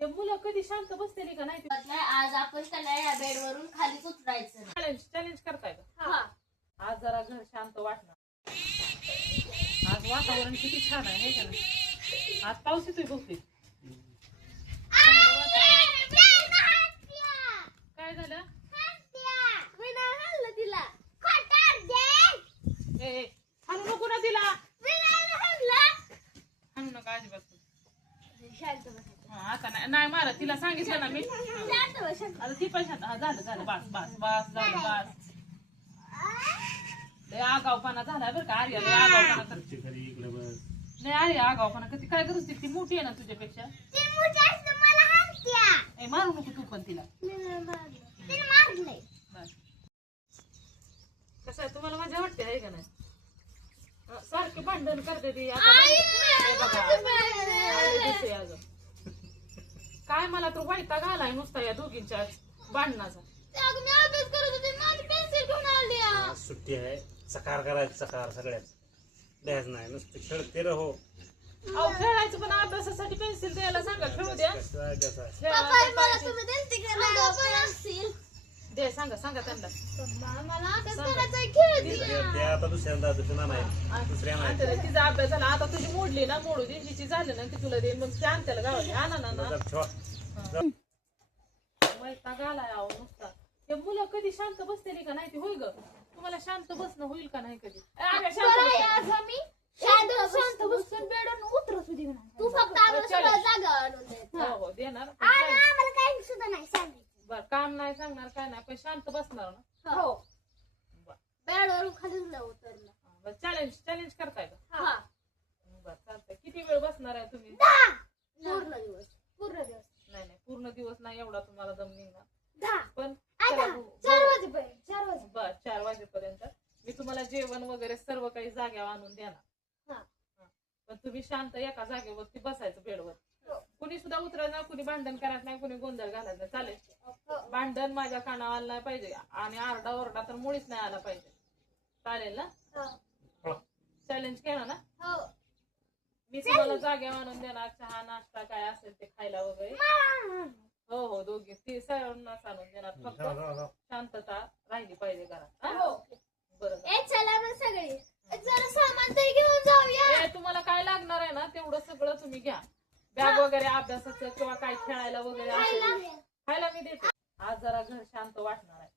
हे मुलं कधी शांत बसतेली का नाही? आज आपण त्याला या बेडवरून खालीच उतरायचं. चॅलेंज करताय का? आज जरा घर शांत वाटणार. आज वातावरण किती छान आहे का नाही? आज पाऊस येतोय बहुतेक. काय झालं? हाणू नको ना तिला. हाणू नका अजिबात. आता नाही मारा तिला सांगितलं ना मी. आता ती पण शांत. झालं बस बस बस झालं बस. लय आगावपणा झाला बरं का आर्या. लय आगावपणा नाही आर्या आगावपणा कधी काय करूच ती मोठी आहे ना तुझ्यापेक्षा. मारू नको तू पण तिला. कसं आहे तुम्हाला मजा वाटते आहे का नाही? सारखे भांडण करते ती. काय मला तर वैताग आलाय नुसता या दोघींच्या भांडणाचा. सुट्टी आहे. सकार करायचं सकार सगळ्यात द्यायच नाही नुसतं खेळते रहो. अहो खेळायचं पण अभ्यासासाठी पेन्सिल द्यायला सांगा. खेळू द्या दे. सांगा त्यांना. आता दुसऱ्यांदा दुसऱ्या नाही तिचा अभ्यास झाला. आता तुझी मोडली ना मोडू दे. हिची झाली ना ती तुला देईल. मग छान त्याला गावात आणा ना. वैताग आलाय अहो नुसता. हे मुलं कधी शांत बसतेली का नाही? ती होय ग. तुम्हाला शांत बसणं होईल का नाही कधी? शांत बसून बेडून उतरत होती. तू फक्त जागा आणून दे. हो देणार. आम्हाला काही सुद्धा नाही सांगायचं. बर काम नाही सांगणार काय नाही पण शांत बसणार ना. हो बेडवरून खाली उतरलं. चॅलेंज करताय का? बर चालतंय. किती वेळ बसणार आहे तुम्ही? पूर्ण दिवस नाही पूर्ण दिवस नाही एवढा तुम्हाला दम निघणार. 10 पण 4 वाजेपर्यंत. बर 4 वाजेपर्यंत मी तुम्हाला जेवण वगैरे सर्व काही जाग्यावर आणून देणार. पण तुम्ही शांत एका जागेवरती बसायचं बेडवर. कुणी सुद्धा उतरायचं नाही. कुणी भांडण करायचं नाही. कुणी गोंधळ घालायचं नाही. चालेल? भांडण माझ्या कानावर आलं नाही पाहिजे आणि आरडा ओरडा तर मुळीच नाही आला पाहिजे. चालेल ना? चॅलेंज केला ना? मी तुम्हाला जागेवर आणून देणार. चहा नाश्ता काय असेल ते खायला वगैरे. हो दोघी ती सर्वांनाच आणून देणार. फक्त शांतता राहिली पाहिजे घरात. बरं सगळे जरा सामान तरी घेऊन जाऊया. तुम्हाला काय लागणार आहे ना तेवढं सगळं तुम्ही घ्या. बॅग वगैरे अभ्यासाचं किंवा काय खेळायला वगैरे खायला मी देते. आज जरा घर शांत वाटणार आहे.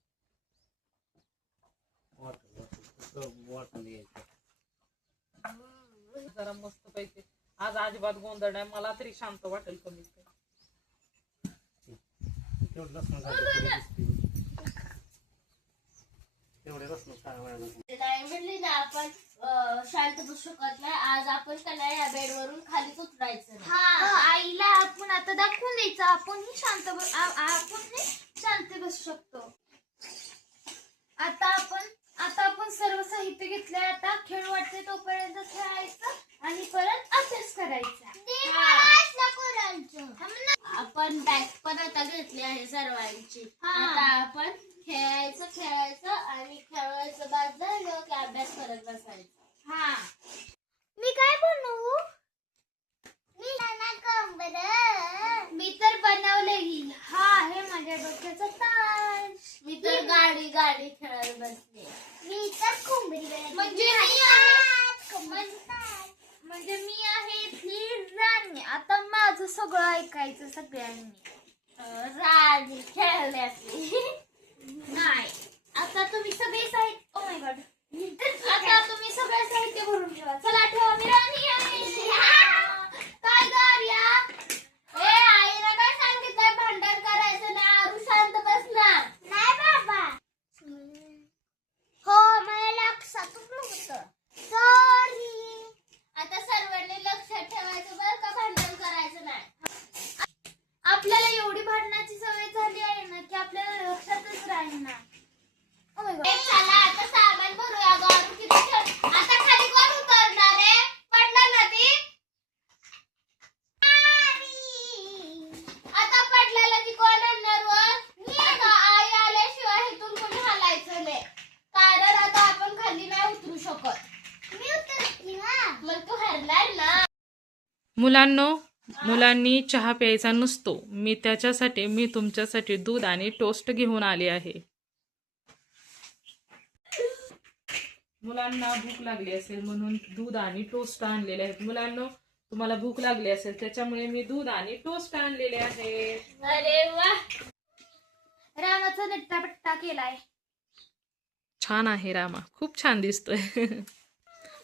जरा मस्त पैकी आज अजिबात गोंधळ नाही. मला तरी शांत वाटेल कमीत कमी. म्हणली ना आपण शांत बसू शकत नाही. आज आपण त्याला या बेडवरून खालीच उतरायचं. आईला आपण आता दाखवून द्यायचं आपण शांत बसू शकतो. आता आपण सर्व साहित्य घेतलंय. आता खेळ वाटते तोपर्यंत खेळायचं आणि परत अभ्यास करायचा. आपण बॅग पण आता घेतली आहे सर्वांची. आता आपण खेळायचं आणि खेळायचं बाद झालं की अभ्यास करत बसायचा. मी काय बनवू? मी तर बनवले ही. हे माझ्या डोक्याचा ताज. मी तर गाडी खेळायला बसले. मी तर कोंबडी. म्हणजे मी आहे इथली राणी. आता माझं सगळं ऐकायचं सगळ्यांनी. राणी खेळण्याची नाही. आता तुम्ही सगळे साहित्य ओ माय गॉड आता तुम्ही सगळे साहित्य भरून ठेवा. चला ठेवा. मी राणी आहे. काय गार्या? आईला काय सांगितलंय? भांडण करायचं ना. आरू शांत बसणार नाही बाबा. हो मला लक्षातच नव्हतं. सॉरी. आता सर्वांनी लक्षात ठेवायचं बरं का. भांडण करायचं नाही. आपल्याला एवढी भांडणाची सवय झाली आहे ना की आपल्याला लक्षातच राहील ना. चला आता सामान भरूया. गारू किती आता खाली कोण उतरणार आहे? पडलं ना ती. आता पडलेला ती कोण आणणार वर? आता आई आल्याशिवाय इथून कोणी हलायचं नाही. कारण आता आपण खाली नाही उतरू शकत. मी उतरली ना. मग तू हरलाय ना. मुलांनो मुलांनी चहा प्यायचा नसतो. मी तुमच्यासाठी दूध आणि टोस्ट घेऊन आले आहे. मुलांना भूक लागली असेल म्हणून दूध आणि टोस्ट आणलेले आहेत. मुलांना तुम्हाला भूक लागली असेल त्याच्यामुळे मी दूध आणि टोस्ट आणलेले आहे. अरे वा, रामाचा नट्टापट्टा केलाय. छान आहे रामा, खूप छान दिसतोय.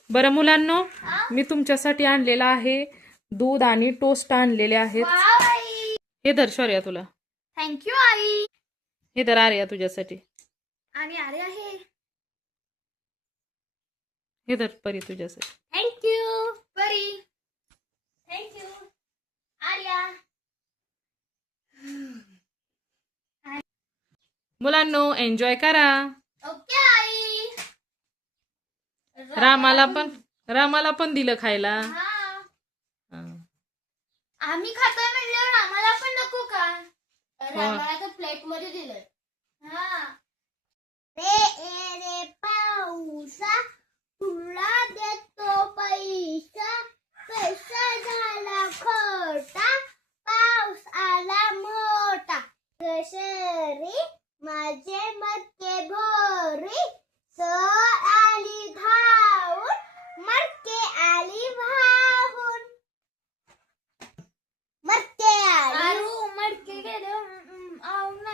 बरं मुलांनो, मी तुमच्यासाठी आणलेला आहे दूध आणि टोस्ट आणलेले आहेत. वाव आई, हे धर शौर्या तुला. थँक्यू आई. हे धर आर्या तुझ्यासाठी. आणि अरे आहे, हे धर परी तुझ्यासाठी. थँक्यू परी, थँक्यू आर्या. मुलांनो एन्जॉय करा. Okay I. रामाला पण दिलं खायला. हा, हा. आम्ही खातोय म्हणल्यावर आम्हाला पण नको का? आम्हाला तर प्लेट मध्ये दिलंय. हा. रे पाऊसा तुला देतो पैसा, पैसा झाला खोटा, पाऊस आला मोठा. शरी माझे मटके भोरी, सर आली धावून, मटके आली वाहून. मटके आली, मटके गेले.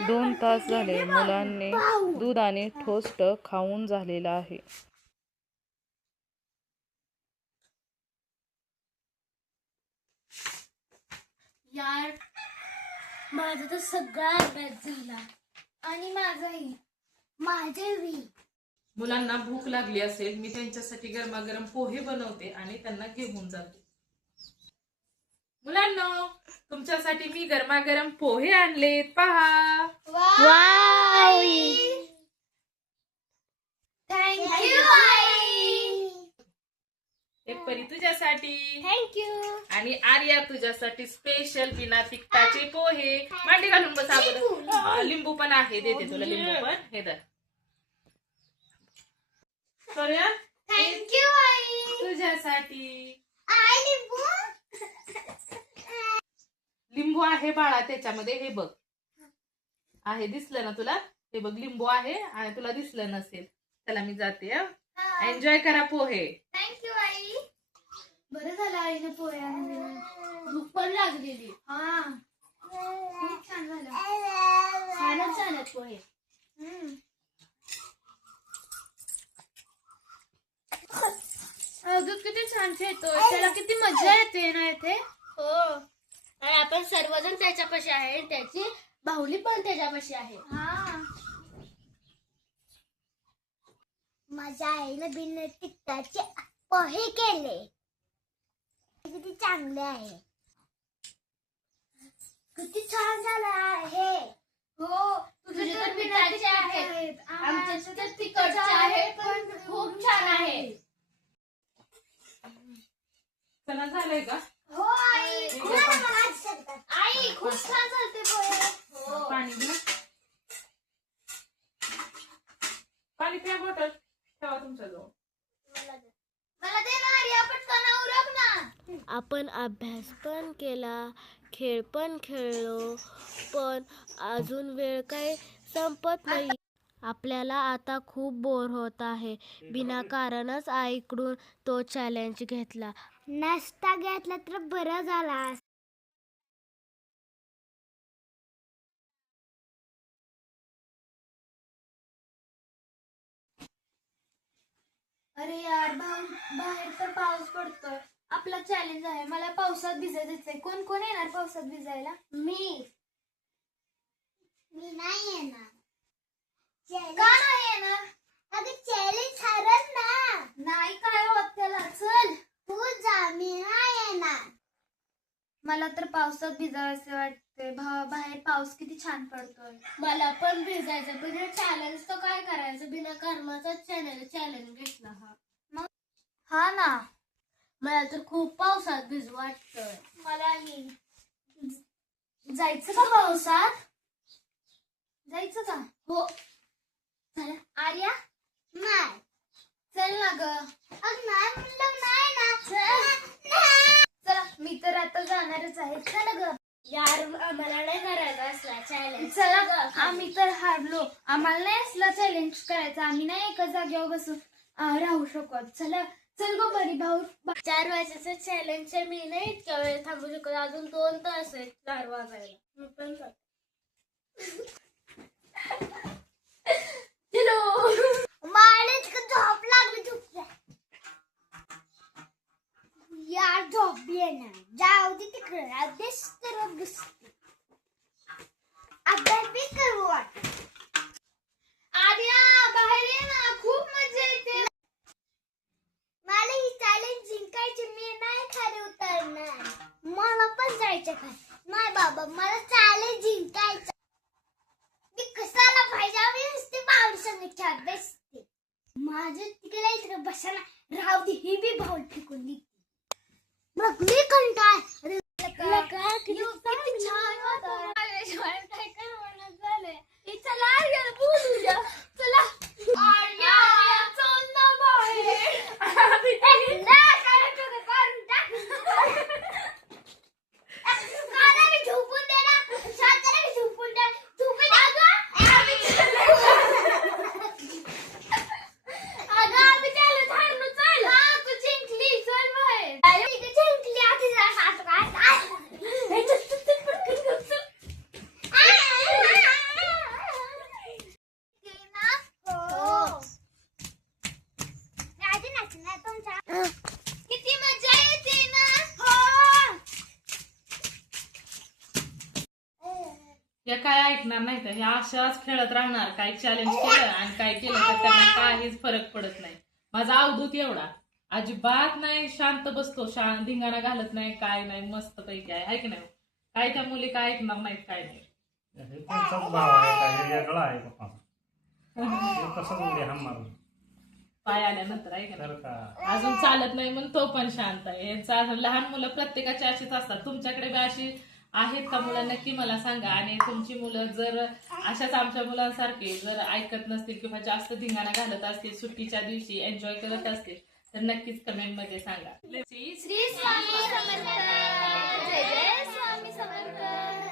2 तास झाले मुलांनी दूध आणि टोस्ट खाऊन झालेला आहे. यार माझा तर सगळा अभ्यास झाला आणि माझेही. मुलांना भूक लागली असेल मी त्यांच्यासाठी गरमागरम पोहे बनवते आणि त्यांना घेऊन जाते. मुलांनो तुमच्यासाठी मी गरमागरम पोहे आणलेत पहा. वाव, थँक्यू आई. एक परी तुझ्यासाठी थँक्यू. आणि आर्या तुझ्यासाठी स्पेशल बिना तिखटाचे पोहे. मांडी घालून बस अगोदर. लिंबू पण आहे, देते तुला लिंबू पण. हे धर सौर्या, थँक्यू आई. तुझ्यासाठी आई लिंबू. लिंबू आहे बाळा त्याच्यामध्ये. हे बघ आहे, दिसलं ना तुला? हे बघ लिंबू आहे आणि तुला दिसलं नसेल. चला मी जाते. एन्जॉय करा पोहे. थँक्यू आई. बरं झालं आईने पोहे आणले, भूक पण लागलेली. हा, खूप छान झालं. छानच झालं पोहे. दूध किती छान खेळतोय, त्याला किती मजा येते ना इथे. हो, आणि आपण सर्वजण त्याच्यापाशी आहे, त्याची बाहुली पण त्याच्यापाशी आहे. हा, माझ्या आईने बिन तिखटाचे पोहे केले, किती चांगले आहे. किती छान झालं आहे. हो, तुझे तर तिखटाचे आहेत, आमचे तर तिखटचे आहेत, पण खूप छान आहे. चला झालंय का? हो आई, आई खूप छान झालते पोहे. हो, पाणी घ्या. पाणी प्या, बॉटल ठेवा तुमच्याजवळ. मला दे ना आर्या, पटकन उरक ना. आपण अभ्यास पण केला, खेळ पण खेळलो, पण अजून वेळ काही संपत नाही. आपल्याला आता खूप बोर होत आहे. विनाकारणच आईकडून तो चॅलेंज घेतला. नाश्ता घेतला तर बरं झाला. अरे यार, बाहेर तर पाऊस पडतोय. आपला चॅलेंज आहे, मला पावसात भिजायचंय. कोण कोण येणार पावसात भिजायला? मी नाही येणार. का नाही येणार? अगं चॅलेंज हरल ना. नाही काय होत त्याला. चल तू जा, मी नाही येणार. मला तर पावसात भिजायचे वाटते. बाहेर पाऊस किती छान पडतोय. मला पण भिजायचं, पण हे चॅलेंज तर काय करायचं? बिना कर्माचाच चॅलेंज घेतला हा. मग हा ना, मला तर खूप पावसात भिजू वाटतंय. मलाही. जायचं का पावसात? जायचं का? हो. चला आर्या. नाही. चल ना ग. नाही म्हणलं नाही ना. चला मी तर आता जाणारच आहे. चला ग यार आम्हाला नाही करायचा असला चॅलेंज. चला ग आम्ही तर हारलो. आम्हाला नाही असला चॅलेंज करायचा. आम्ही नाही एका जागेवर बसून राहू शकत. चला चल गो बरी भाऊ. 4 वाजायचं चॅलेंज आहे. मी नाही इतक्या वेळ थांबू शकत. अजून 2 तास आहेत 4 वाजायला. मी पण जाते. माळेच का झोप लागली तुझ्या. यार झोप येणार. जाऊ दे तिकडे. अभ्यास करत बसते. अभ्यास बी करू वाट. आर्या बाहेर ये ना. खूप मजा येते. मला ही चॅलेंज जिंकायची. मी नाही खाली उतरणार. मला पण जायचं खाली. नाही बाबा मला चॅलेंज जिंकायचं. मी कसाला पाहिजे. मी नुसते पावसाने खेळत बसते. माझं तिकडे इकडे बसायला राहू दे. ही बी भाऊ फेकून देते. मग मी कंटाळ. किती छान होतं. काय काय म्हणत झालंय. चला आर्याला बोलूया. चला आर्या चल ना बाहेर. नाही करायचं तर करून टाक. कानाने झोपून दे ना. शांताने झोपून दे. झोपून अगं आम्ही त्याला थांबलो. चल तू जिंकली. चल बाहेर. अरे जिंकली. आधी जा हात काय. किती मजा येते ना. या काय ऐकणार नाही तर ह्या अशाच खेळत राहणार. काही चॅलेंज केलं आणि काय केलं तर त्यांना काहीच फरक पडत नाही. माझा अवधूत एवढा अजिबात नाही. शांत बसतो. धिंगाणा घालत नाही. काय नाही. मस्त पैकी आहे की नाही. काय त्या मुली काय ऐकणार नाहीत. काय नाही. हे त्यांचाच भाव आहे का हे वेगळा आहे पप्पा. कसं म्हणजे हम मारून पाय आल्यानंतर आहे की तर नाही. का अजून चालत नाही म्हणून तो पण शांत आहे. यांचा लहान मुलं प्रत्येकाची अशीच असतात. तुमच्याकडे बी अशी आहेत का मुलं नक्की मला सांगा. आणि तुमची मुलं जर अशाच आमच्या मुलांसारखे जर ऐकत नसतील किंवा जास्त धिंगाणा घालत असतील सुट्टीच्या दिवशी एन्जॉय करत असतील तर नक्कीच कमेंट मध्ये सांगा. श्री स्वामी समर्थ. जय जय स्वामी समर्थ.